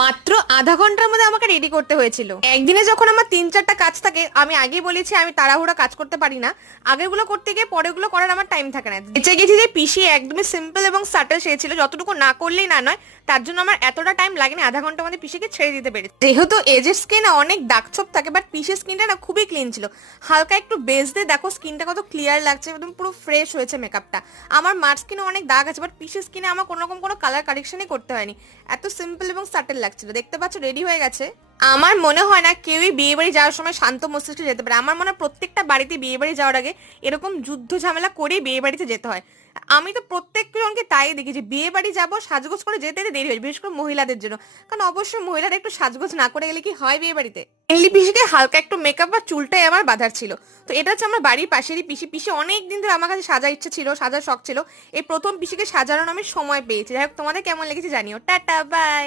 মাত্র আধা ঘণ্টার মধ্যে আমাকে রেডি করতে হয়েছিল। একদিনে যখন আমার তিন চারটা কাজ থাকে, আমি আগেই বলেছি আমি তাড়াহুড়া কাজ করতে পারি না। আগেরগুলো করতে গিয়ে পরেরগুলো করার আমার টাইম থাকে না। বেঁচে গেছি যে পিসি একদমই সিম্পল এবং সাটেল ছিল, যতটুকু না করলেই না নয়, তার জন্য আমার এতটা টাইম লাগেনি, আধা ঘণ্টার মধ্যে পিসিকে ছেড়ে দিতে পেরেছি যেহেতু এজের স্কিনে অনেক দাগ ছোপ থাকে বাট পিসের স্কিনটা না খুবই ক্লিন ছিল। হালকা একটু বেস দিয়ে দেখো স্কিনটা কত ক্লিয়ার লাগছে, একদম পুরো ফ্রেশ হয়েছে মেকআপটা আমার মার স্কিনে অনেক দাগ আছে বাট পিসের স্কিনে আমার কোনো রকম কোনো কালার কারেকশনই করতে হয়নি। এত সিম্পল এবং সাটেল লাগছিল। দেখতে পাচ্ছ রেডি হয়ে গেছে। আমার মনে হয় না কেউই বিয়ে বাড়ি যাওয়ার সময় শান্ত মস্তিষ্কে যেতে পারে। আমার মনে হয় প্রত্যেকটা বাড়িতে বিয়ে বাড়ি যাওয়ার আগে এরকম যুদ্ধ ঝামেলা করেই বিয়ে বাড়িতে যেতে হয়। আমি তো প্রত্যেকজনকে তাই দেখি যে বিয়ে বাড়ি যাব, সাজগোজ করে যেতে দেরি হয়, বিশেষ করে মহিলাদের জন্য। কারণ অবশ্যই মহিলারা একটু সাজগোজ না করে গেলে কি হয় বিয়ে বাড়িতে মেনলি পিসিকে হালকা একটু মেকআপ বা চুলটাই আমার বাধার ছিল। তো এটা হচ্ছে আমার বাড়ির পাশেরই পিসি। পিসি অনেক দিন ধরে আমার কাছে সাজার ইচ্ছে ছিল, সাজার শখ ছিল। এই প্রথম পিসিকে সাজানোর আমি সময় পেয়েছি। যাই হোক, তোমাদের কেমন লেগেছে জানিও। Tata bye